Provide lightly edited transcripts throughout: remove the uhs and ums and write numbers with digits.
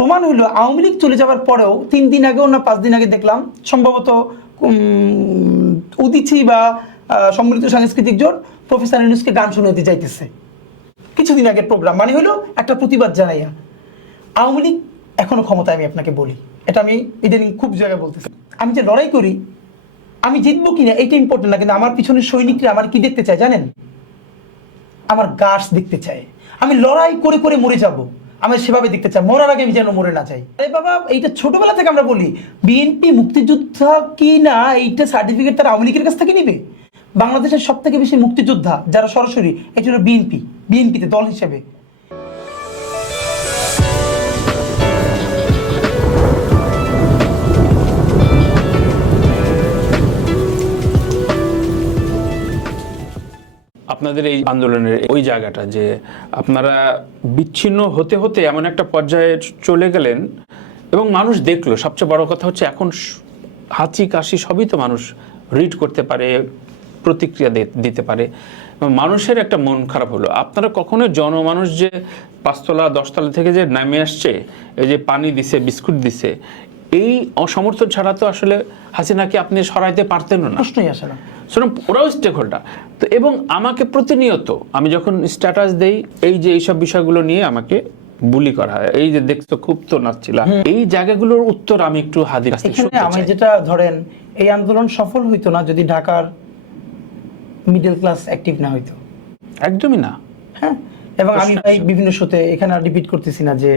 প্রমাণ হলো আওয়ামী লীগ চলে যাওয়ার পরেও 3 দিন আগেও না 5 দিন আগে দেখলাম সম্ভবত উদিচি বা সম্মিলিত সাংস্কৃতিক জোট প্রফেসর ইউনূসকে গান শোনাতে যাইতেছে কিছুদিন আগের প্রোগ্রাম, মানে হলো একটা প্রতিবাদ জানাইয়া। আওয়ামী লীগ এখনো ক্ষমতায়, আমি আপনাকে বলি, এটা আমি ইদানিং খুব জায়গায় বলতেছি। আমি যে লড়াই করি, আমি জিতবো কিনা এটা ইম্পর্টেন্ট না, কিন্তু আমার পিছনের সৈনিকরা আমার কি দেখতে চায় জানেন? আমার গাছ দেখতে চায়। আমি লড়াই করে করে মরে যাব, আমি সেভাবে দেখতে চাই, মরার আগে আমি যেন মরে না যাই। আরে বাবা, এইটা ছোটবেলা থেকে আমরা বলি বিএনপি মুক্তিযোদ্ধা কি না, এইটা সার্টিফিকেট তারা আওয়ামী লীগের কাছ থেকে নিবে। বাংলাদেশের সব থেকে বেশি মুক্তিযোদ্ধা যারা সরাসরি, এটা হলো বিএনপিতে দল হিসেবে। আপনাদের এই আন্দোলনের ওই জায়গাটা যে আপনারা বিচ্ছিন্ন হতে হতে এমন একটা পর্যায়ে চলে গেলেন এবং মানুষ দেখলো, সবচেয়ে বড় কথা হচ্ছে এখন হাঁচি কাশি সবই তো মানুষ রিড করতে পারে, প্রতিক্রিয়া দিতে পারে, মানুষের একটা মন খারাপ হলো। আপনারা কখনো জনমানুষ যে 5 তলা 10 তলা থেকে যে নামে আসছে, এই যে পানি দিছে, বিস্কুট দিছে, এই অসমর্থন ছাড়া তো আসলে হাসিনাকে আপনি সরাইতে পারতেন না, প্রশ্নই আসে না। সুতরাং ওরাও স্টেক হোল্ডার তো। এবং আমাকে প্রতিনিয়ত আমি যখন স্ট্যাটাস দেই এই যে এইসব বিষয়গুলো নিয়ে আমাকে বুলি করা হয়, এই যে দেখছো খুব তো নাচছিলাম, এই জায়গাগুলোর উত্তর আমি একটু হাদির কাছ থেকে শুনতে চাই। আমি যেটা ধরেন, এই আন্দোলন সফল হইতো না যদি ঢাকার মিডল ক্লাস অ্যাক্টিভ না হইতো, একদমই না। হ্যাঁ, এবং আমি ভাই বিভিন্ন শোতে এখানে আর রিপিট করতেছি না যে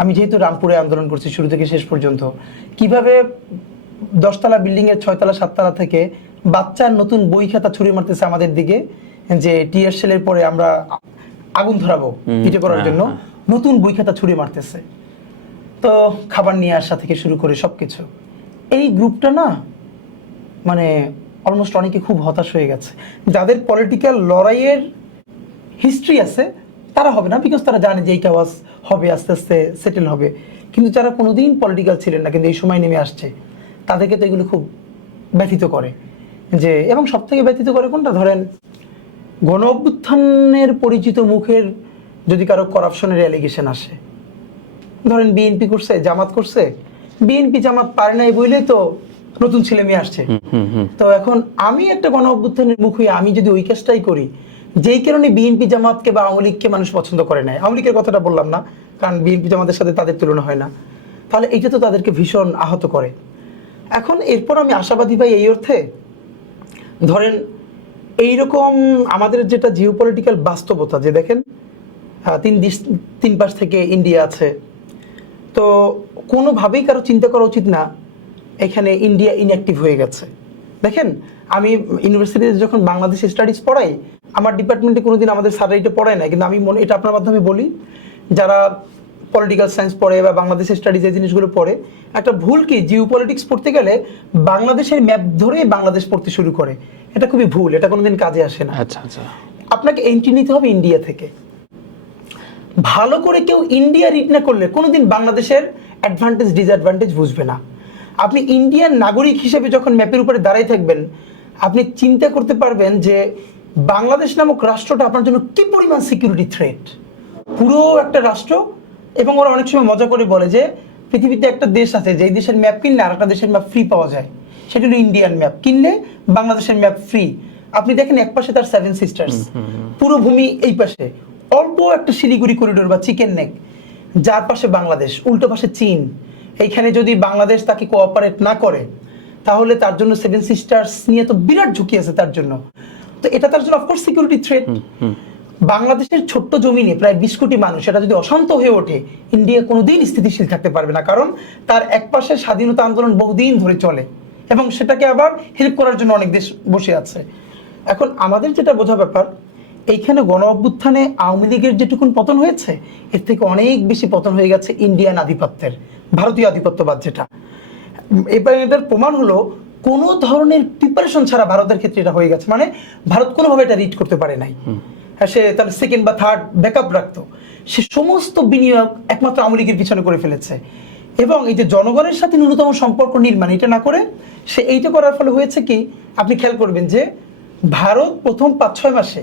আমি যেহেতু রামপুরে আন্দোলন করছি শুরু থেকে শেষ পর্যন্ত, কিভাবে 10 তলা বিল্ডিং এর 6 তলা 7 তলা থেকে বাচ্চার নতুন বই খাতা ছুড়ে মারতেছে আমাদের দিকে, যে টিয়ার শেলের পরে আমরা আগুন ধরাবো পিটে করার জন্য, নতুন বই খাতা ছুড়ে মারতেছে। তো খাবার নিয়ে আসা থেকে শুরু করে সবকিছু, এই গ্রুপটা না মানে অলমোস্ট অনেকে খুব হতাশ হয়ে গেছে। যাদের পলিটিক্যাল লড়াইয়ের হিস্ট্রি আছে তারা হবে না, বিকজ তারা জানে যে এই কাজ হবে, আস্তে আস্তে সেটেল হবে। কিন্তু যারা কোনোদিন পলিটিক্যাল ছিলেন না কিন্তু এই সময় নেমে আসছে, তাদেরকে তো এগুলো খুব ব্যথিত করে। যে এবং সব থেকে ব্যথিত করে কোনটা, ধরেন গণ অভ্যুত্থানের পরিচিত মুখের যদি কারো করাপশনের অ্যালিগেশন আসে, ধরেন বিএনপি করছে, জামাত করছে, বিএনপি জামাত পারে নাই বইলেই তো নতুন ছেলে মেয়ে আসছে। তো এখন আমি একটা গণ অভ্যুত্থানের মুখ হয়ে আমি যদি ওই কাজটাই করি, যেই কারণে বিএনপি জামাতকে বা আওয়ামী লীগকে মানুষ পছন্দ করে নাই, আওয়ামী লীগের কথাটা বললাম না কারণ বিএনপি জামাতের সাথে তাদের তুলনা হয় না, তাহলে এটা তো তাদেরকে ভীষণ আহত করে। এখন এরপর আমি আশাবাদী ভাই এই অর্থে, ধরেন এইরকম আমাদের যেটা জিওপলিটিক্যাল বাস্তবতা, যে দেখেন 3 পাশ থেকে ইন্ডিয়া আছে, তো কোনোভাবেই কারো চিন্তা করা উচিত না এখানে ইন্ডিয়া ইনঅ্যাক্টিভ হয়ে গেছে। দেখেন আমি ইউনিভার্সিটিতে যখন বাংলাদেশ স্টাডিজ পড়াই, আমার ডিপার্টমেন্টে কোনোদিন আমাদের স্যাররা এটা পড়ায় না, কিন্তু আমি এটা আপনার মাধ্যমে বলি, যারা পলিটিক্যাল সায়েন্স পড়ে বা বাংলাদেশ স্টাডিজ এই জিনিসগুলো পড়ে, একটা ভুল কি, জিও পলিটিক্স পড়তে গেলে বাংলাদেশের ম্যাপ ধরে বাংলাদেশ পড়তে শুরু করে, এটা খুবই ভুল, এটা কোনোদিন কাজে আসে না। আচ্ছা আচ্ছা, আপনাকে এন্ট্রি নিতে হবে ইন্ডিয়া থেকে। ভালো করে কেউ ইন্ডিয়া রিড না করলে কোনোদিন বাংলাদেশের অ্যাডভান্টেজ ডিসঅ্যাডভান্টেজ বুঝবে না। আপনি ইন্ডিয়ান নাগরিক হিসেবে যখন ম্যাপের উপরে দাঁড়াই থাকবেন, আপনি চিন্তা করতে পারবেন যে বাংলাদেশ নামক রাষ্ট্রটা আপনার জন্য কি পরিমাণ সিকিউরিটি থ্রেট, পুরো একটা রাষ্ট্র। এবং ওরা অনেক সময় মজা করে বলে যে পৃথিবীতে একটা দেশ আছে যেই দেশের ম্যাপ কিনলে আর একটা দেশের ম্যাপ ফ্রি পাওয়া যায়, সেটা হলো ইন্ডিয়ান ম্যাপ। কিনলে বাংলাদেশের ম্যাপ ফ্রি। আপনি দেখেন এক পাশে তার 7 সিস্টার্স, পুরো ভূমি এই পাশে অল্প একটা শিলিগুড়ি করিডোর বা চিকেন নেক, যার পাশে বাংলাদেশ, উল্টো পাশে চীন। এইখানে যদি বাংলাদেশ তাকে কোঅপারেট না করে, তাহলে তার জন্য 7 সিস্টার্স নিয়ে তো বিরাট ঝুঁকি আছে তার জন্য। তো এটা তার জন্য অফকোর্স সিকিউরিটি থ্রেট। বাংলাদেশের ছোট্ট জমিনে প্রায় 20 কোটি মানুষ, এটা যদি অশান্ত হয়ে ওঠে, ইন্ডিয়া কোনোদিন স্থিতিশীল থাকতে পারবে না, কারণ তার এক পাশে স্বাধীনতা আন্দোলন বহুদিন ধরে চলে এবং সেটাকে আবার হেল্প করার জন্য অনেক দেশ বসে আছে। এখন আমাদের যেটা বোঝা ব্যাপার, এইখানে গণ অভ্যুত্থানে আওয়ামী লীগের যেটুকুন পতন হয়েছে, এর থেকে অনেক বেশি পতন হয়ে গেছে ইন্ডিয়ান আধিপত্যের, ভারতীয় আধিপত্যবাদ যেটা। এবার এটার প্রমাণ হলো কোনো ধরনের প্রিপারেশন ছাড়া ভারতের ক্ষেত্রে এটা হয়ে গেছে, মানে ভারত কোনোভাবে এটা রিড করতে পারে নাই। হ্যাঁ, সে তার সেকেন্ড বা থার্ড ব্যাকআপ রাখতো, সে সমস্ত বিনিয়োগ একমাত্র আওয়ামী লীগের পিছনে করে ফেলেছে। এবং এই যে জনগণের সাথে ন্যূনতম সম্পর্ক নির্মাণ, এটা না করে সে এইটা করার ফলে হয়েছে কি, আপনি খেয়াল করবেন যে ভারত প্রথম 5-6 মাসে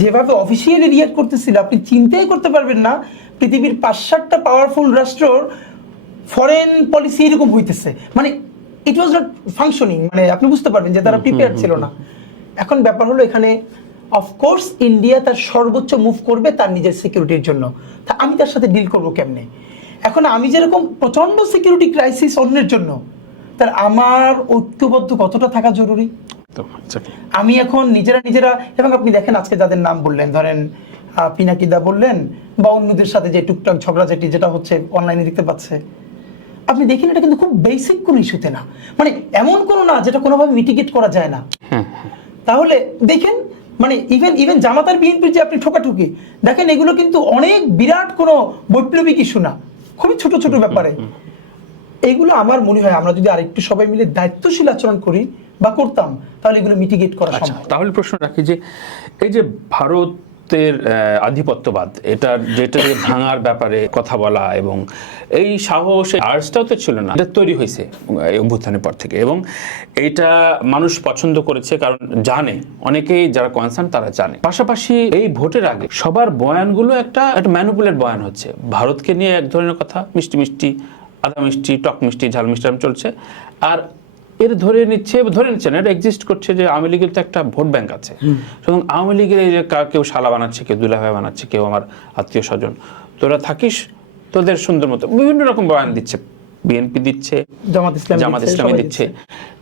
যেভাবে অফিসিয়ালি রিয়াক্ট করতেছিল, আপনি চিন্তাই করতে পারবেন না পৃথিবীর 5-7টা পাওয়ারফুল রাষ্ট্রর ফরেন পলিসি এরকম হইতেছে, মানে ইট ওয়াজ নট ফাংশনিং, মানে আপনি বুঝতে পারবেন যে তারা প্রিপেয়ার ছিল না। এখন ব্যাপার হলো এখানে অফকোর্স ইন্ডিয়া তার সর্বোচ্চ মুভ করবে তার নিজের সিকিউরিটির জন্য, তা আমি তার সাথে ডিল করবো কেমনে? এখন আমি যেরকম প্রচন্ড সিকিউরিটি ক্রাইসিস অন্যের জন্য, তার আমার ঐক্যবদ্ধ কতটা থাকা জরুরি। আমি এখন নিজেরা, এবং আপনি দেখেন আজকে যাদের নাম বললেন, ধরেন পিনাকিদা বললেন, বা অন্যদের সাথে যে টুকটাক ঝগড়াঝাটি যেটা হচ্ছে অনলাইনে দেখতে পাচ্ছে, আপনি দেখেন এটা কিন্তু খুব বেসিক কোনো ইস্যুতে না, মানে এমন কোনো না যেটা কোনোভাবে মিটিগেট করা যায় না। তাহলে দেখেন মানে ইভেন জামাত আর বিএনপির যে আপনি ঠোকাঠুকি দেখেন, এগুলো কিন্তু অনেক বিরাট কোনো বৈপ্লবিক ইস্যু না, খুবই ছোট ছোট ব্যাপারে। এইগুলো আমার মনে হয় আমরা যদি আরেকটু সবাই মিলে দায়িত্বশীল আচরণ করি বা করতাম, তাহলে এগুলো মিটিগেট করা সম্ভব। তাহলে প্রশ্ন রাখি যে এই যে ভারতের আধিপত্যবাদ, যেটা ভাঙার ব্যাপারে কথা বলা এবং এই সাহস আর্টসটাও তো ছিল না, এটা তৈরি হয়েছে এই অভ্যুত্থানের পর থেকে, এবং এইটা মানুষ পছন্দ করেছে কারণ জানে, অনেকেই যারা কনসার্ন তারা জানে। পাশাপাশি এই ভোটের আগে সবার বয়ানগুলো একটা ম্যানিপুলেট বয়ান হচ্ছে, ভারতকে নিয়ে এক ধরনের কথা, মিষ্টি মিষ্টি, আদা মিষ্টি, টক মিষ্টি, ঝাল মিষ্টি চলছে, আর এর ধরে নিচ্ছে না, এটা এক্সিস্ট করছে যে আওয়ামী লীগের তো একটা ভোট ব্যাংক আছে, সুতরাং আওয়ামী লীগের এই যে কেউ শালা বানাচ্ছে, কেউ দুলাভাই বানাচ্ছে, কেউ আমার আত্মীয় স্বজন, তোরা থাকিস তোদের সুন্দর মতো, বিভিন্ন রকম বয়ান দিচ্ছে, বিএনপি দিচ্ছে, জামাত ইসলামী দিচ্ছে।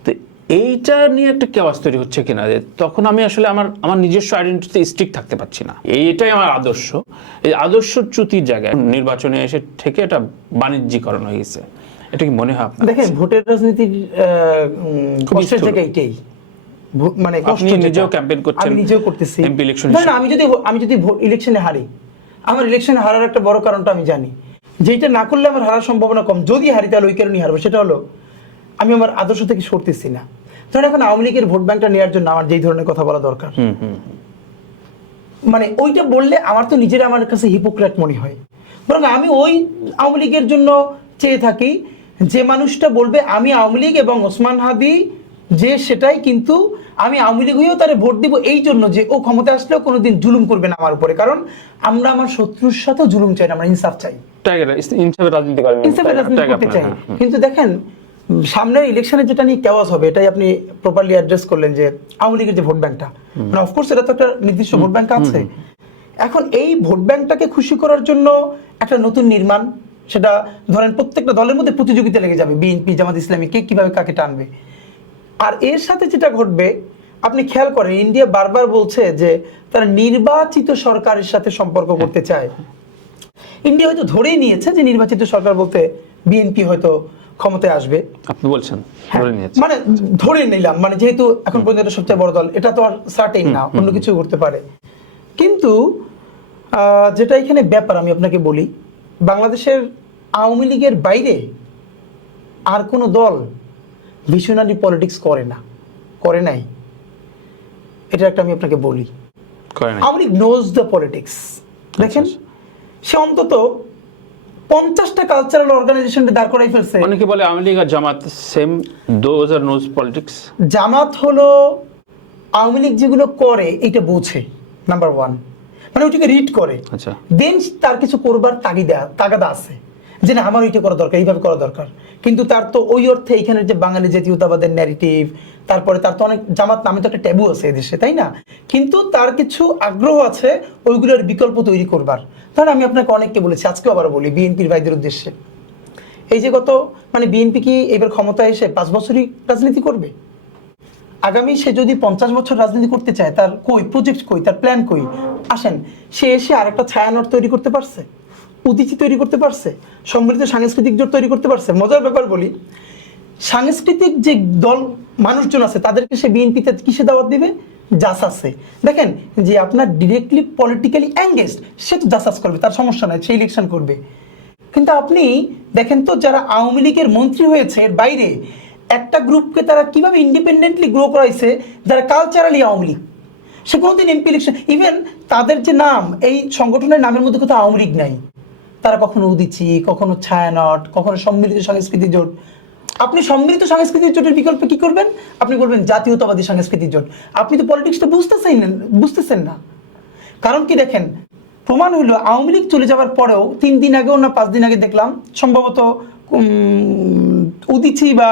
তো এইটা নিয়ে একটা কেওয়াস তৈরি হচ্ছে কিনা, যে তখন আমি আসলে আমার নিজস্ব আইডেন্টিটিতে স্ট্রিক্ট থাকতে পারছি না, এইটাই আমার আদর্শ, এই আদর্শ চ্যুতির জায়গায় নির্বাচনে এসে থেকে এটা বাণিজ্যিকরণ হয়ে গেছে। এটা কি মনে হয় আপনার? দেখেন ভোটের রাজনীতির কষ্টের জায়গা এইটাই, মানে আপনি নিজেও ক্যাম্পেইন করছেন, আমি নিজেও করতেছি। এমপি ইলেকশন, আমি যদি ইলেকশনে হারি, আমার ইলেকশনে হারার একটা বড় কারণটা আমি জানি, যেটা না করলে আমার হারার সম্ভাবনা কম, যদি হারি তাহলে ওই কারণেই হারবো, সেটা হলো আমি আমার আদর্শ থেকে সরতেছি না। ধরেন এখন আওয়ামী লীগের ভোট ব্যাংকটা নেওয়ার জন্য আমার যেই ধরনের কথা বলা দরকার, মানে ওইটা বললে আমার তো নিজের আমার কাছে হিপোক্রেট মনে হয়, বরং আমি ওই আওয়ামী লীগের জন্য চেয়ে থাকি যে মানুষটা বলবে আমি আওয়ামী লীগ এবং ওসমান হাদি যে সেটাই, কিন্তু আমি আওয়ামী লীগ হয়েও তারে ভোট দিব এই জন্য যে ও ক্ষমতা আসলেও কোনোদিন জুলুম করবে না আমার উপরে, কারণ আমরা আমার শত্রুর সাথেও জুলুম চাই না, আমরা ইনসাফ চাই, ইনসাফের রাজনীতি করতে চাই। কিন্তু দেখেন সামনের ইলেকশনে যেটা নিয়ে কেওয়াস হবে, এটাই আপনি প্রপারলি অ্যাড্রেস করলেন যে আওয়ামী লীগের যে ভোট ব্যাংকটা, মানে অফকোর্স এটা তো একটা নির্দিষ্ট ভোট ব্যাংক আছে। এখন এই ভোট ব্যাংকটাকে খুশি করার জন্য একটা নতুন নির্মাণ, সেটা ধরেন প্রত্যেকটা দলের মধ্যে প্রতিযোগিতা লেগে যাবে, বিএনপি জামাত ইসলামী কে কিভাবে কাকে টানবে। আর এর সাথে যেটা ঘটবে আপনি খেয়াল করেন, ইন্ডিয়া বারবার বলছে যে তারা নির্বাচিত সরকারের সাথে সম্পর্ক করতে চায়। ইন্ডিয়া হয়তো ধরেই নিয়েছে যে নির্বাচিত সরকার বলতে বিএনপি হয়তো ক্ষমতায় আসবে, আপনি বলছেন মানে ধরে নিলাম, মানে যেহেতু এখন পর্যন্ত সবচেয়ে বড় দল, এটা তো আর সার্টেন না, অন্য কিছু করতে পারে। কিন্তু যেটা এখানে ব্যাপার আমি আপনাকে বলি, বাংলাদেশের আওয়ামী লীগের বাইরে আর কোনো দল ভিশনারি পলিটিক্স করে নাই, এটা একটা আমি আপনাকে বলি। Awami League knows the politics. দেখেন সে অন্তত 50টা কালচারাল অর্গানাইজেশনকে দাঁড় করাই ফেলছে। অনেকে বলে আওয়ামী লীগ আর Jamaat same, those are nose politics. Jamaat হলো আওয়ামী লীগ যেগুলো করে এটা বোঝে, নাম্বার 1, মানে ওইটাকে রিড করে, দেন তার কিছু করবার তাগাদা আছে যে না আমার ওইটা করা দরকার, এইভাবে করা দরকার। কিন্তু তার তো ওই অর্থে এখানে যে বাঙালি জাতীয়তাবাদের ন্যারেটিভ, তারপরে তার তো অনেক, জামাত নামে তো একটা ট্যাবু আছে এদেশে, তাই না? কিন্তু তার কিছু আগ্রহ আছে ওইগুলোর বিকল্প তৈরি করবার। ধরেন আমি আপনাকে অনেককে বলেছি, আজকেও আবার বলি বিএনপির ভাইদের উদ্দেশ্যে, এই যে মানে বিএনপি কি এবার ক্ষমতায় এসে 5 বছরই রাজনীতি করবে? আগামী সে যদি 50 বছর রাজনীতি করতে চায়, তার প্রজেক্ট কই, তার প্ল্যান কই? আসেন, সে এসে আরেকটা ছায়ানট তৈরি করতে পারছে, উদীচী তৈরি করতে পারছে, সমৃদ্ধ সাংস্কৃতিক জোট তৈরি করতে পারছে। মজার ব্যাপার বলি, সাংস্কৃতিক যে দল মানুষজন আছে তাদেরকে সে বিএনপিতে কিসে দাওয়াত দিবে? জাসাসে। দেখেন যে আপনার ডিরেক্টলি পলিটিক্যালি এঙ্গেজড, সে তো জাসাস করবে, তার সমস্যা নাই, সে ইলেকশন করবে। কিন্তু আপনি দেখেন তো যারা আওয়ামী লীগের মন্ত্রী হয়েছে এর বাইরে একটা গ্রুপকে তারা কিভাবে ইন্ডিপেন্ডেন্টলি গ্রো করাইছে, যারা কালচারালি আওয়ামী লীগ, সে কোনোদিন এমপি ইলেকশন, ইভেন তাদের যে নাম, এই সংগঠনের নামের মধ্যে কোথাও আওয়ামী লীগ নাই। তারা কখনো উদীচী, কখনো ছায়ানট, কখনো সম্মিলিত সাংস্কৃতিক জোট। আপনি সম্মিলিত সাংস্কৃতিক জোটের বিকল্পে কি করবেন? আপনি বলবেন জাতীয়তাবাদী সাংস্কৃতিক জোট। আপনি তো পলিটিক্সটা বুঝতেছেন না। কারণ কি দেখেন, প্রমাণ হলো আওয়ামী লীগ চলে যাওয়ার পরেও 3 দিন আগেও না 5 দিন আগে দেখলাম সম্ভবত উদীচী বা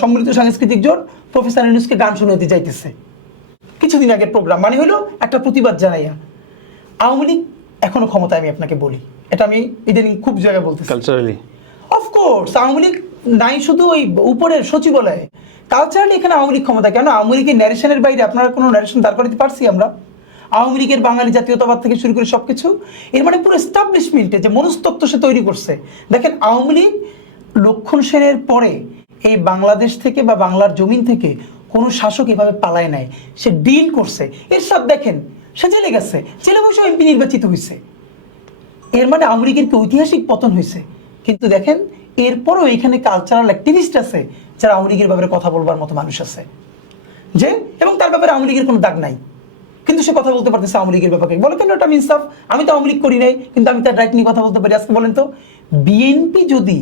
সম্মিলিত সাংস্কৃতিক জোট প্রফেসর ইউনূসকে গান শোনাতে যাইতেছে কিছুদিন আগের প্রোগ্রাম, মানে হলো একটা প্রতিবাদ জানাইয়া। আওয়ামী লীগ এখনো ক্ষমতায়, আমি আপনাকে বলি, এটা আমি ইদানিং খুব জায়গায় বলতেছি। কালচারালি অফকোর্স আওয়ামী লীগ নাই শুধু ওই উপরের সচিবালয়ে, কালচারালি এখানে আওয়ামী লীগ ক্ষমতা। কেন আওয়ামী লীগের ন্যারেশনের বাইরে আপনারা কোনো ন্যারেশন দাঁড় করাতে পারছি আমরা? আওয়ামী লীগের বাঙালি জাতীয়তাবাদ থেকে শুরু করে সবকিছু, এর মানে পুরো এস্টাবলিশমেন্টে যে মনস্তত্ত্ব সে তৈরি করছে। দেখেন আওয়ামী লীগ লক্ষণ সেনের পরে এই বাংলাদেশ থেকে বা বাংলার জমিন থেকে কোনো শাসক এভাবে পালায় নাই, সে ডিল করছে। এর সব দেখেন সে জেলে গেছে, জেলে বসে এমপি নির্বাচিত হয়েছে। এর মানে আওয়ামী লীগের কি ঐতিহাসিক পতন হয়েছে? কিন্তু দেখেন এরপরও এখানে কালচারাল অ্যাক্টিভিস্ট আছে যারা আওয়ামী লীগের ব্যাপারে কথা বলবার মতো মানুষ আছে, যে এবং তার ব্যাপারে আওয়ামী লীগের কোনো দাগ নাই, কিন্তু সে কথা বলতে পারতেছে আওয়ামী লীগের ব্যাপারে। বলে কেন এটা ইনসাফ? আমি তো আওয়ামী লীগ করি নাই, কিন্তু আমি তার রাইট নিয়ে কথা বলতে পারি। আজকে বলেন তো, বিএনপি যদি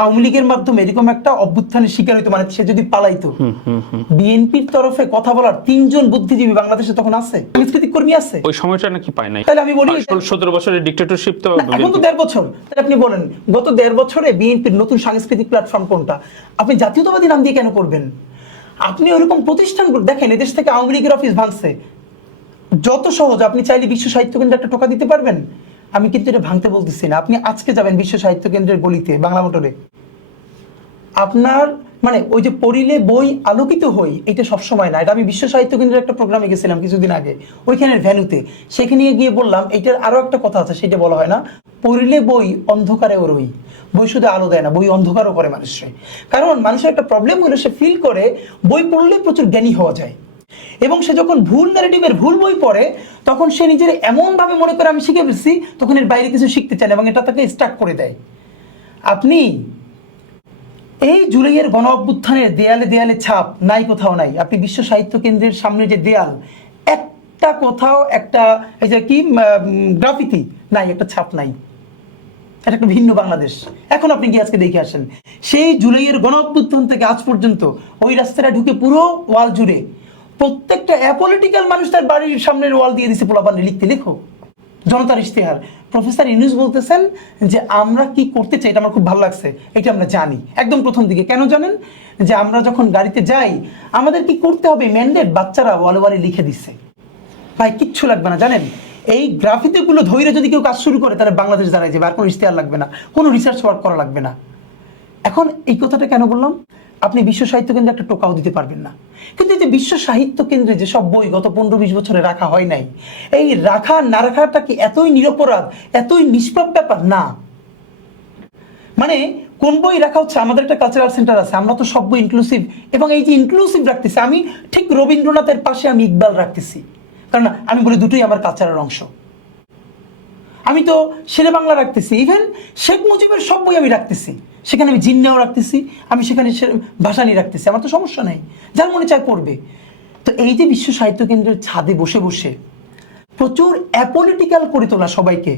আওয়ামী লীগের মাধ্যমে এরকম একটা অভ্যুত্থানের শিকার হইতো, মানে সে যদি পালাইতো, বিএনপির তরফে কথা বলার 3 জন বুদ্ধিজীবী বাংলাদেশে তখন আছে, সাংস্কৃতিক কর্মী আছে। ওই সময়টা নাকি পায় নাই। তাহলে আমি বলি 17 বছরের ডিক্টেটরশিপ তো এখন তো 1.5 বছর। তাহলে আপনি বলেন গত 1.5 বছরে বিএনপির নতুন সাংস্কৃতিক প্ল্যাটফর্ম কোনটা? আপনি জাতীয়তাবাদী নাম দিয়ে কেন করবেন? আপনি ওরকম প্রতিষ্ঠান দেখেন, এদেশ থেকে আওয়ামী লীগের অফিস ভাঙছে, যত সহজ। আপনি চাইলে বিশ্ব সাহিত্য কেন্দ্রে একটা টোকা দিতে পারবেন। আমি কিন্তু এটা ভাঙতে বলতেছি না। আপনি আজকে যাবেন বিশ্ব সাহিত্য কেন্দ্রের গলিতে, বাংলা মোটরে, আপনার মানে ওই যে পড়িলে বই আলোকিত হই, এটা সবসময় না। এটা আমি বিশ্ব সাহিত্য কেন্দ্রের একটা প্রোগ্রামে গেছিলাম কিছুদিন আগে, ওইখানের ভ্যানুতে, সেখানে গিয়ে বললাম এইটার আরো একটা কথা আছে, সেটা বলা হয় না, পড়িলে বই অন্ধকারে রই। বই শুধু আলো দেয় না, বই অন্ধকারও করে মানুষে। কারণ মানুষের একটা প্রবলেম হলো সে ফিল করে বই পড়লে প্রচুর জ্ঞানী হওয়া যায়, এবং সে যখন ভুল ন্যারেটিভের ভুল বই পড়ে তখন সে নিজের এমন ভাবে মনে করে আমি শিখে ফেলছি, তখন এর বাইরে কিছু শিখতে চান এবং এটা তাকে স্টার্ট করে দেয়। আপনি এই জুলাইয়ের গণ অভ্যুত্থানের দেয়ালে দেয়ালে ছাপ নাই, কোথাও নাই। আপনি বিশ্ব সাহিত্য কেন্দ্রের সামনে যে দেয়াল, একটা কোথাও একটা এই যে কি গ্রাফিতি নাই, একটা ছাপ নাই। এটা একটা ভিন্ন বাংলাদেশ। এখন আপনি কি আজকে দেখে আসেন, সেই জুলাইয়ের গণ অভ্যুত্থান থেকে আজ পর্যন্ত ওই রাস্তাটা ঢুকে পুরো ওয়াল জুড়ে প্রত্যেকটা অ্যাপলিটিক্যাল মানুষ তার বাড়ির সামনের ওয়াল দিয়ে দিচ্ছে পোলাপানে লিখতে, লেখো জনতার ইশতেহার। প্রফেসর ইউনূস বলতেছেন যে আমরা কি করতে চাই, এটা আমার খুব ভালো লাগছে, এটা আমরা জানি একদম প্রথম দিকে। কেন জানেন? যে আমরা যখন গাড়িতে যাই আমাদের কি করতে হবে ম্যান্ডেট বাচ্চারা ওয়ালে ওয়ালে লিখে দিচ্ছে। ভাই কিচ্ছু লাগবে না, জানেন এই গ্রাফিতিগুলো ধৈর্য যদি কেউ কাজ শুরু করে তাহলে বাংলাদেশ দাঁড়ায় যাবে, আর কোনো ইশতেহার লাগবে না, কোনো রিসার্চ ওয়ার্ক করা লাগবে না। এখন এই কথাটা কেন বললাম? আপনি বিশ্ব সাহিত্য কেন্দ্রে একটা টোকাও দিতে পারবেন না, কিন্তু এই যে বিশ্ব সাহিত্য কেন্দ্রে যেসব বই গত 15-20 বছরে রাখা হয় নাই, এই রাখা না রাখাটা কি এতই নিরপরাধ, এতই নিষ্পাপ ব্যাপার না? মানে কোন বই রাখা হচ্ছে? আমাদের একটা কালচারাল সেন্টার আছে, আমরা তো সব বই ইনক্লুসিভ, এবং এই যে ইনক্লুসিভ রাখতেছি, আমি ঠিক রবীন্দ্রনাথের পাশে আমি ইকবাল রাখতেছি, কারণ আমি বলি দুটোই আমার কালচারের অংশ। আমি তো শেরে বাংলা রাখতেছি, ইভেন শেখ মুজিবের সব বই আমি রাখতেছি, সেখানে আমি জিন্নাও রাখতেছি, আমি সেখানে ভাসানি রাখতেছি, আমার তো সমস্যা নেই, যার মনে চায় পড়বে। তো এই যে বিশ্ব সাহিত্য কেন্দ্রের ছাদে বসে বসে প্রচুর অ্যাপলিটিক্যাল করে তোলা সবাইকে,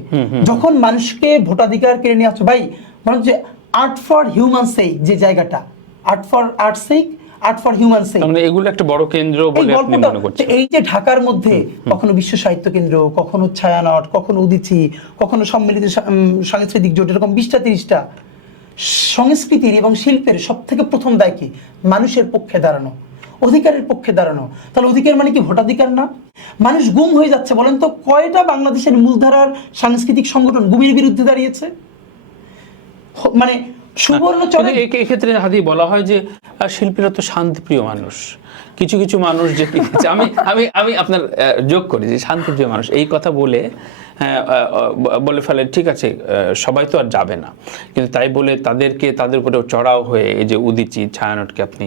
যখন মানুষকে ভোটাধিকার কেড়ে নিয়ে আসছে। ভাই বরং যে আর্ট ফর হিউম্যান সেক, যে জায়গাটা art for art sake, art for human sake, মানে এগুলো একটা বড় কেন্দ্র বলে আপনি মনে করছেন? এই যে ঢাকার মধ্যে কখনো বিশ্ব সাহিত্য কেন্দ্র, কখনো ছায়ানট, কখনো উদীচী, কখনো সম্মিলিত সাংস্কৃতিক জোট, এরকম 20টা-30টা সংস্কৃতির এবং শিল্পের সব থেকে প্রথম দায় কি? মানুষের পক্ষে দাঁড়ানো, অধিকারের পক্ষে দাঁড়ানো। তাহলে অধিকার মানে কি ভোটাধিকার না? মানুষ গুম হয়ে যাচ্ছে, বলেন তো কয়টা বাংলাদেশের মূলধারার সাংস্কৃতিক সংগঠন গুমের বিরুদ্ধে দাঁড়িয়েছে? মানে সুবর্ণচরে এক্ষেত্রে হাদি বলা হয় যে শিল্পীরা তো শান্তিপ্রিয় মানুষ, কিছু কিছু মানুষ যে আমি আমি আমি আপনার যোগ করি যে শান্তিপ্রিয় মানুষ, এই কথা বলে বলে ফেলে, ঠিক আছে সবাই তো আর যাবে না, কিন্তু তাই বলে তাদের উপরে চড়াও হয়ে এই যে উদীচী ছায়ানটকে আপনি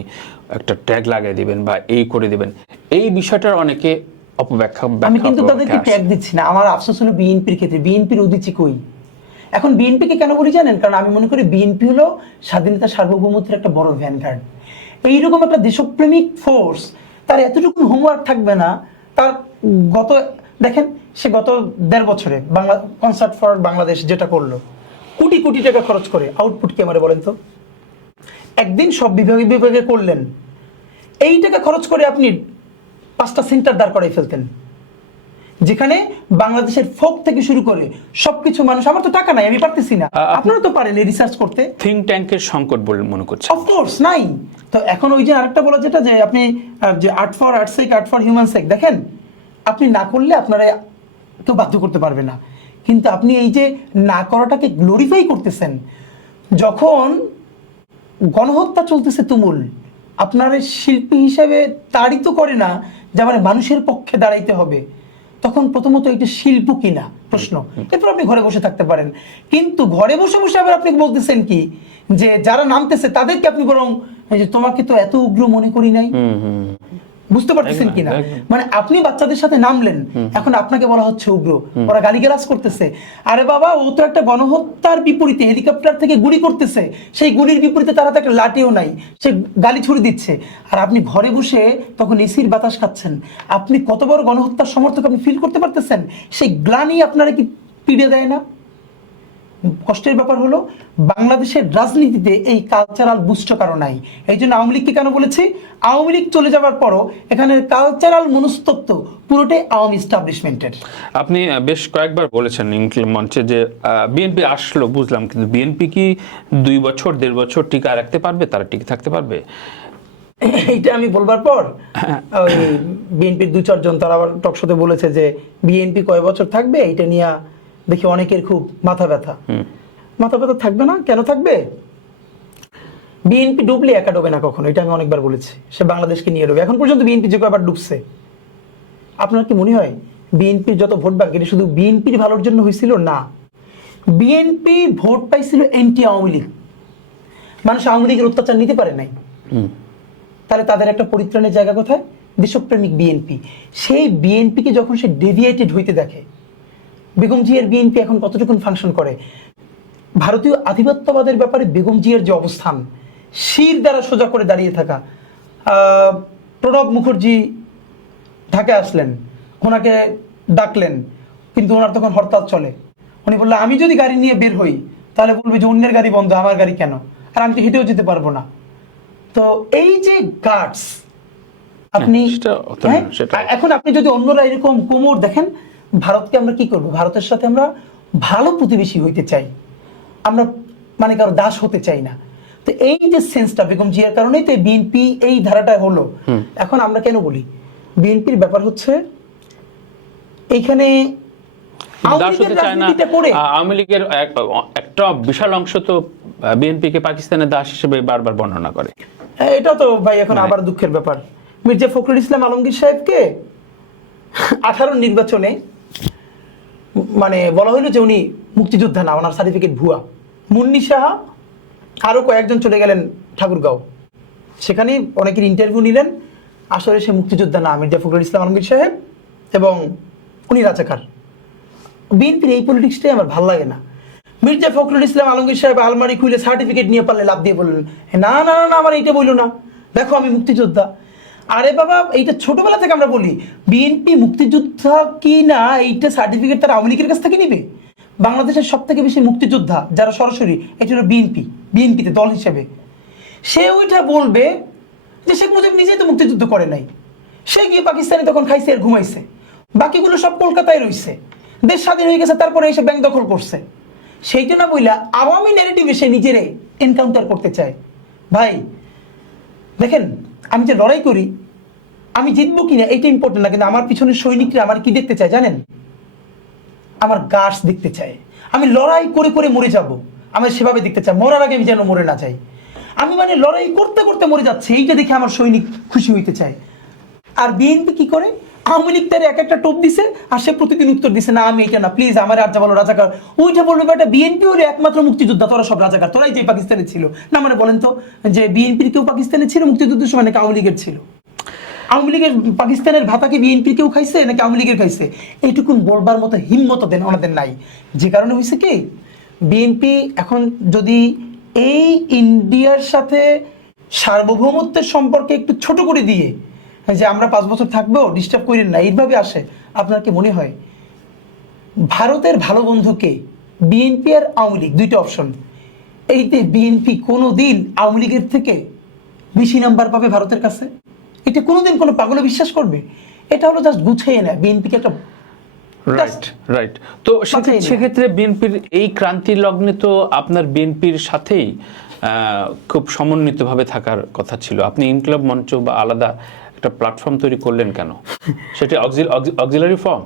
একটা ট্যাগ লাগিয়ে দিবেন বা এই করে দিবেন, এই বিষয়টার অনেকে অপব্যাখ্যা। আমি কিন্তু তাদেরকে ট্যাগ দিচ্ছি না। আমার আফসোস হলো বিএনপির ক্ষেত্রে, বিএনপির উদীচী কই? এখন বিএনপিকে কেন বলি জানেন? কারণ আমি মনে করি বিএনপি হলো স্বাধীনতা সার্বভৌমত্বের একটা বড় ভ্যানগার্ড। এইরকম একটা দেশপ্রেমিক ফোর্স, তার এতটুকু হোমওয়ার্ক থাকবে না? তার দেখেন সে গত 1.5 বছরে বাংলা কনসার্ট ফর বাংলাদেশ যেটা করলো, কোটি কোটি টাকা খরচ করে, আউটপুট কি আমারে বলেন তো? একদিন সব বিভাগে করলেন, এই টাকা খরচ করে আপনি 5টা সেন্টার দাঁড় করাই ফেলতেন। যেখানে বাংলাদেশের ফোক থেকে শুরু করে সবকিছু মানুষ, আমার তো টাকা নাই, আমি পারতেছি না, আপনারা তো পারেন রিসার্চ করতে। থিঙ্ক ট্যাঙ্কের সংকট বলে মনে করছে? অফকোর্স নাই। তো এখন ওই যে আরেকটা বলা যেটা যে আপনি যে art for art sake, art for human sake, দেখেন আপনি না করলে আপনারা কেউ বাধ্য করতে পারবে না, কিন্তু আপনি এই যে না করাটাকে গ্লোরিফাই করতেছেন। যখন গণহত্যা চলতেছে তুমুল, আপনার শিল্পী হিসেবে তাড়িত করে না যে আমার মানুষের পক্ষে দাঁড়াইতে হবে, তখন প্রথমত এটা শিল্প কিনা প্রশ্ন, এরপর আপনি ঘরে বসে থাকতে পারেন। কিন্তু ঘরে বসে বসে আবার আপনি বলতেছেন কি যে যারা নামতেছে তাদেরকে আপনি বরং যে তোমাকে তো এত উগ্র মনে করি নাই। বুঝতে পারতেছেন কিনা? মানে আপনি বাচ্চাদের সাথে নামলেন, এখন আপনাকে বলা হচ্ছে উগ্র, ওরা গালিগালাজ করতেছে। আরে বাবা, ও তো একটা গণহত্যার বিপরীতে হেলিকপ্টার থেকে গুলি করতেছে, সেই গুলির বিপরীতে তারা তো একটা লাঠিও নাই, সে গালি ছুড়ে দিচ্ছে, আর আপনি ঘরে বসে তখন এসির বাতাস খাচ্ছেন। আপনি কত বড় গণহত্যার সমর্থক আপনি ফিল করতে পারতেছেন? সেই গ্লানি আপনারা কি পিড়ে দেয় না? কষ্টের ব্যাপার হলো বাংলাদেশের রাজনীতিতে এই কালচারাল বুস্ট কারো নাই। এই জন্য আওয়ামী লীগকে কেন বলেছি, আওয়ামী লীগ চলে যাওয়ার পরও এখানে কালচারাল মনস্তত্ত্ব পুরোটাই আওয়ামী এস্টাবলিশমেন্টের। আপনি বেশ কয়েকবার বলেছেন মঞ্চে যে বিএনপি আসলো বুঝলাম, কিন্তু বিএনপি কি 2 বছর 1.5 বছর টিকা রাখতে পারবে? তারা টিকে থাকতে পারবে? এইটা আমি বলবার পর ওই বিএনপির 2-4 জন তারা আবার টকশোতে বলেছে যে বিএনপি কয় বছর থাকবে, এটা নিয়ে দেখি অনেকের খুব মাথা ব্যথা। মাথা ব্যথা থাকবে না, কেন থাকবে? বিএনপি ডুবলে একা ডুবে না কখনো, এটা আমি অনেকবার বলেছি। সে বাংলাদেশকে নিয়ে ডুবে। এখন পর্যন্ত বিএনপি যে কয়বার ডুবছে, আপনার কি মনে হয় বিএনপির যত ভোট ব্যাংক এটা শুধু বিএনপির ভালোর জন্য হয়েছিল? না, বিএনপি ভোট পাইছিল এন্টি আওয়ামী লীগ, মানুষ আওয়ামী লীগের অত্যাচার নিতে পারে নাই। তাহলে তাদের একটা পরিত্রাণের জায়গা কোথায়? দেশপ্রেমিক বিএনপি। সেই বিএনপিকে যখন সে ডেভিয়েটেড হইতে দেখে, বেগম জিয়ার বিএনপি এখন কতটুকু ফাংশন করে, ভারতীয় আধিপত্যবাদের ব্যাপারে বেগম জিয়ার যে অবস্থান, শির দ্বারা সোজা করে দাঁড়িয়ে থাকা। প্রণব মুখার্জি ঢাকায় আসলেন, ওনাকে ডাকলেন, কিন্তু ওনার তখন হরতাল চলে। উনি বললেন আমি যদি গাড়ি নিয়ে বের হই তাহলে বলবে যে অন্যের গাড়ি বন্ধ, আমার গাড়ি কেন, আর আমি তো হেঁটেও যেতে পারবো না। তো এই যে গার্ডস আপনি এখন আপনি যদি অন্যরা এরকম কোমর দেখেন, ভারতকে আমরা কি করব? ভারতের সাথে আমরা ভালো প্রতিবেশী হইতে চাই, আমরা মানে কারো দাস হতে চাই না। তো এই যে সেন্সটা বেগম জিয়ার কারণেই তো বিএনপি এই ধারাটা হলো। এখন আমরা কেন বলি বিএনপির ব্যাপার হচ্ছে এইখানে আওয়ামী লীগের একটা বিশাল অংশ তো বিএনপিকে পাকিস্তানের দাস হিসেবে বারবার বর্ণনা করে। এটা তো ভাই এখন আবার দুঃখের ব্যাপার। মির্জা ফখরুল ইসলাম আলমগীর সাহেবকে 18 নির্বাচনে মানে বলা হইলো যে উনি মুক্তিযোদ্ধা না, ওনার সার্টিফিকেট ভুয়া। মুন্নি সাহা আরো কয়েকজন চলে গেলেন ঠাকুরগাঁও, সেখানে অনেকের ইন্টারভিউ নিলেন, আসলে সে মুক্তিযোদ্ধা না, মির্জা ফখরুল ইসলাম আলমগীর সাহেব, এবং উনি রাজাকার। বিএনপির এই পলিটিক্সটাই আমার ভালো লাগে না। মির্জা ফখরুল ইসলাম আলমগীর সাহেব আলমারি খুলে সার্টিফিকেট নিয়ে পারলে লাভ দিয়ে বললেন না না না আমার এইটা বললো না, দেখো আমি মুক্তিযোদ্ধা। আরে বাবা, এইটা ছোটবেলা থেকে আমরা বলি বিএনপি মুক্তিযোদ্ধা কি না, এইটা সার্টিফিকেট তারা আওয়ামী লীগের কাছ থেকে নিবে। বাংলাদেশের সব থেকে বেশি মুক্তিযোদ্ধা যারা সরাসরি, এটা হলো বিএনপিতে দল হিসেবে। সে ওইটা বলবে যে শেখ মুজিব নিজেই তো মুক্তিযুদ্ধ করে নাই, সে গিয়ে পাকিস্তানে তখন খাইছে আর ঘুমাইছে, বাকিগুলো সব কলকাতায় রইছে, দেশ স্বাধীন হয়ে গেছে, তারপরে এসে ব্যাংক দখল করছে। সেইটা না বইলা আওয়ামী ন্যারেটিভে সে নিজেরে এনকাউন্টার করতে চায়। ভাই দেখেন, আমি যে লড়াই করি, আমি জিতবো কিনা এটা ইম্পর্টেন্ট না, কিন্তু আমার পিছনের সৈনিকরা আমার কি দেখতে চায় জানেন? আমার গাছ দেখতে চায়। আমি লড়াই করে করে মরে যাব, আমি সেভাবে দেখতে চাই, মরার আগে আমি যেন মরে না যাই। আমি মানে লড়াই করতে করতে মরে যাচ্ছে, এইটা দেখে আমার সৈনিক খুশি হইতে চায়। আর বিএনপি কি করে? আওয়ামী লীগ তার এক একটা টোপ দিছে, আর সে প্রতিদিন উত্তর দিছে না আমি এটা না, প্লিজ আমার আর যা বলো রাজাকার। ওইটা বলবে বেটা বিএনপি হলে একমাত্র মুক্তিযোদ্ধা, তোরা সব রাজাকার, তোরাই যে পাকিস্তানে ছিল না। মানে বলেন তো যে বিএনপির কেউ পাকিস্তানে ছিল মুক্তিযুদ্ধের সময় নাকি আওয়ামী লীগের ছিল? আওয়ামী লীগের পাকিস্তানের ভাতাকে বিএনপি কেউ খাইছে নাকি আওয়ামী লীগের খাইছে? এইটুকুন বলবার মতো হিম্মত দেন ওনাদের নাই। যে কারণে হয়েছে কি, বিএনপি এখন যদি এই ইন্ডিয়ার সাথে সার্বভৌমত্বের সম্পর্কে একটু ছোট করে দিয়ে যে আমরা 5 বছর থাকবো, ডিস্টার্ব করেন না, এইভাবে আসে, আপনার কি মনে হয় ভারতের ভালো বন্ধুকে বিএনপি আর আওয়ামী লীগ দুইটা অপশন, এইতে বিএনপি কোনোদিন আওয়ামী লীগের থেকে বেশি নাম্বার পাবে ভারতের কাছে? এটা কোনোদিন কোনো পাগলে বিশ্বাস করবে? এটা হলো জাস্ট গুছিয়ে নেয় বিএনপিকে একটা রাইট রাইট। তো সেক্ষেত্রে বিএনপির এই ক্রান্তি লগ্নে তো আপনার বিএনপির সাথেই খুব সমন্বিতভাবে থাকার কথা ছিল। আপনি ইনকিলাব মঞ্চ বা আলাদা একটা প্ল্যাটফর্ম তৈরি করলেন কেন? সেটা অক্সিলারি ফর্ম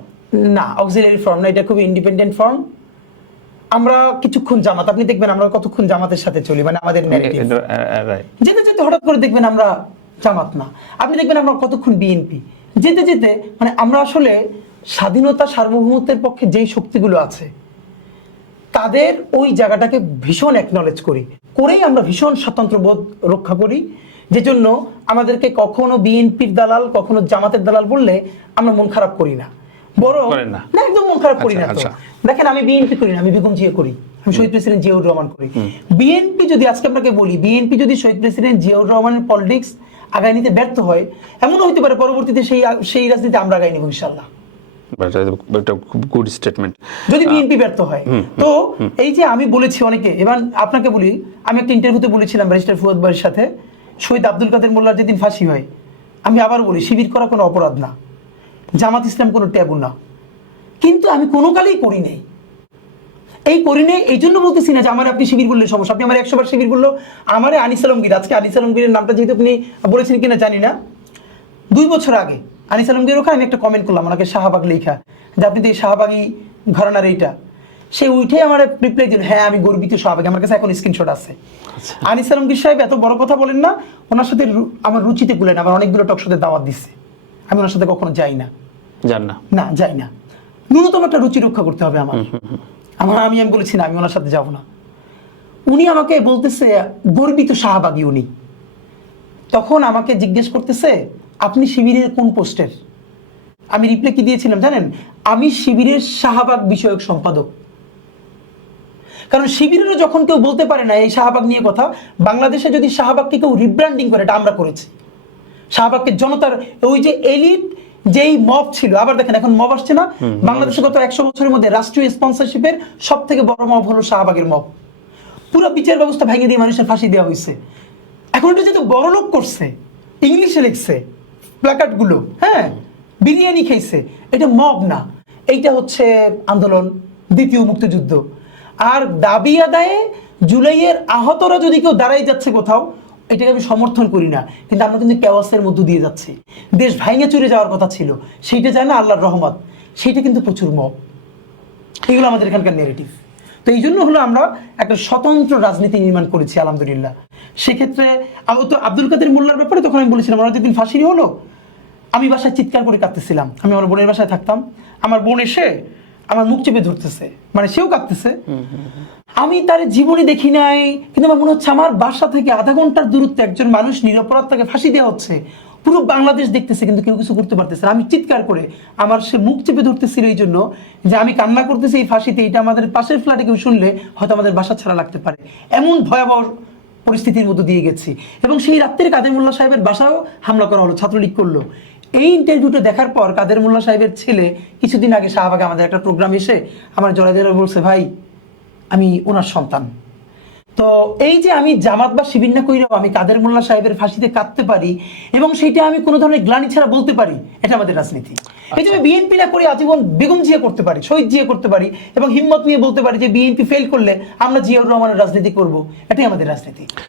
না, অক্সিলারি ফর্ম না, এটা খুব ইন্ডিপেন্ডেন্ট ফর্ম। আমরা কিছুক্ষণ জামাত, আপনি দেখবেন আমরা কতক্ষণ জামাতের সাথে চলি, মানে আমাদের ন্যারেটিভ। যেতে যেতে হঠাৎ করে দেখবেন আমরা জামাত না, আপনি দেখবেন আমরা কতক্ষণ বিএনপি। যেতে যেতে মানে আমরা আসলে স্বাধীনতা সার্বভৌমত্বের পক্ষে যেই শক্তিগুলো আছে তাদের ওই জায়গাটাকে ভীষণ অ্যাকনলেজ করি, করেই আমরা ভীষণ স্বতন্ত্রবোধ রক্ষা করি। যে জন্য আমাদেরকে কখনো বিএনপির দালাল কখনো জামাতের দালাল বললে আমরা মন খারাপ করি না, বরং না, একদম মন খারাপ করি না। তো দেখেন, আমি বিএনপি করি না, আমি বেগম জিয়া করি, আমি শহীদ প্রেসিডেন্ট জিয়াউর রহমান করি। বিএনপি যদি আজকে আপনাকে বলি, বিএনপি যদি শহীদ প্রেসিডেন্ট জিয়াউর রহমানের পলিটিক্স আগায় নিতে ব্যর্থ হয়, এমনও হতে পারে পরবর্তীতে সেই রাজনীতি আমরা আগায় নিব ইনশাল্লাহ, খুব গুড স্টেটমেন্ট। যদি বিএনপি ব্যর্থ হয়। তো এই যে আমি বলেছি অনেকে, এবার আপনাকে বলি, আমি একটা ইন্টারভিউতে বলেছিলাম ব্যারিস্টার ফুয়াদ বাড়ির সাথে, শহীদ আব্দুল কাদের মোল্লার যেদিন ফাঁসি হয়, আমি আবার বলি শিবির করা কোনো অপরাধ না, জামাত ইসলাম কোনো ট্যাবু না, কিন্তু আমি কোনো কালেই করি নাই। এই করি নেই এই জন্য বলতেছি না যে আমার আপনি শিবির বললে সমস্যা, আপনি আমার 100 বার শিবির বললো, আমার আনিস আলমগীর, আজকে আনিস আলমগীরের নামটা যেহেতু আপনি বলেছেন কিনা জানি না, 2 বছর আগে আনিস আলমগীর ওখানে আমি একটা কমেন্ট করলাম, ওনাকে শাহবাগ লেখা, যে আপনি তো এই শাহবাগী ঘরানার এইটা, সে উঠে আমার রিপ্লাই দিল, হ্যাঁ আমি গর্বিত শাহবাগী, আমার কাছে এখন স্ক্রিনশট আছে। আনিস আলমগীর সাহেব এত বড় কথা বলেন না, ওনার সাথে আমার রুচিতে গুলেন, আমার অনেকগুলো টক শোতে দাওয়াত দিচ্ছে, আমি ওনার সাথে কখনো যাই না, না যাই না, ন্যূনতম একটা রুচি রক্ষা করতে হবে আমার। আমি বলেছি না আমি ওনার সাথে যাব না, উনি আমাকে বলতেছে গর্বিত শাহবাগী উনি, তখন আমাকে জিজ্ঞেস করতেছে আপনি শিবিরের কোন পোস্টের? আমি রিপ্লাই কি দিয়েছিলাম জানেন? আমি শিবিরের শাহবাগ বিষয়ক সম্পাদক। কারণ শিবিরেরও যখন কেউ বলতে পারে না এই শাহবাগ নিয়ে কথা, বাংলাদেশে যদি শাহবাগকে কেউ রিব্র্যান্ডিং করে, এটা আমরা করেছি। শাহবাগকে জনতার ওই যে এলিট যেই মব ছিল, আবার দেখেন এখন মব আসছে না, বাংলাদেশে গত 100 বছরের মধ্যে রাষ্ট্রীয় স্পন্সরশিপের সব থেকে বড় মব হলো শাহবাগের মব। পুরো বিচার ব্যবস্থা ভেঙে দিয়ে মানুষের ফাঁসি দেওয়া হয়েছে। এখন এটা যেহেতু বড় লোক করছে, ইংলিশে লিখছে প্ল্যাকার্ড গুলো, হ্যাঁ বিরিয়ানি খাইছে, এটা মব না, এইটা হচ্ছে আন্দোলন, দ্বিতীয় মুক্তিযুদ্ধ। আর দাবি আদায়ে জুলাইয়ের আহতরা যদি কেউ দাঁড়াই যাচ্ছে কোথাও, এটাকে আমি সমর্থন করি না, কিন্তু আমরা কিন্তু কেওয়াসের মধ্য দিয়ে যাচ্ছি। দেশ ভাঙে চুরে যাওয়ার কথা ছিল, সেইটা যায় না আল্লাহর রহমত, সেইটা কিন্তু প্রচুর মব। এগুলো আমাদের এখানকার নেগেটিভ। তো এই জন্য হলো আমরা একটা স্বতন্ত্র রাজনীতি নির্মাণ করেছি আলহামদুলিল্লাহ। সেক্ষেত্রে আমি তো আব্দুল কাদের মোল্লার ব্যাপারে তখন আমি বলেছিলাম, ওরা যেদিন ফাঁসি হলো আমি বাসায় চিৎকার করে কাঁদতেছিলাম, আমি আমার বোনের বাসায় থাকতাম, আমার বোন এসে আমার মুখ চেপে ধরতেছে, মানে সেও কাঁদতেছে। আমি তার জীবনে দেখি নাই, কিন্তু আমার মনে হচ্ছে আমার বাসা থেকে আধা ঘন্টার দূরত্বে একজন মানুষ নিরপরাধ, তাকে ফাঁসি দেওয়া হচ্ছে, পুরো বাংলাদেশ দেখতেছে কিন্তু কেউ কিছু করতে পারতেছে না। আমি চিৎকার করে, আমার সে মুখ চেপে ধরতেছিল এই জন্য যে আমি কান্না করতেছি এই ফাঁসিতে, এটা আমাদের পাশের ফ্ল্যাটে কেউ শুনলে হয়তো আমাদের বাসা ছাড়া লাগতে পারে, এমন ভয়াবহ পরিস্থিতির মধ্যে দিয়ে গেছি। এবং সেই রাত্রে কাদের মোল্লা সাহেবের বাসাও হামলা করা হলো, ছাত্রলীগ করলো। এই ইন্টারভিউটা দেখার পর কাদের মোল্লা সাহেবের ছেলে কিছুদিন আগে শাহবাগে আমাদের একটা প্রোগ্রাম এসে আমার জড়াজড়া বলছে, ভাই আমি ওনার সন্তান। তো এই যে আমি জামাত বা শিবির না কইরাও আমি কাদের মোল্লা সাহেবের ফাঁসিতে কাঁদতে পারি এবং সেইটা আমি কোনো ধরনের গ্লানি ছাড়া বলতে পারি, এটা আমাদের রাজনীতি। এই যে বিএনপি না করে আজীবন বেগম জিয়া করতে পারি, শহীদ জিয়া করতে পারি এবং হিম্মত নিয়ে বলতে পারি যে বিএনপি ফেল করলে আমরা জিয়াউর রহমানের রাজনীতি করব, এটাই আমাদের রাজনীতি।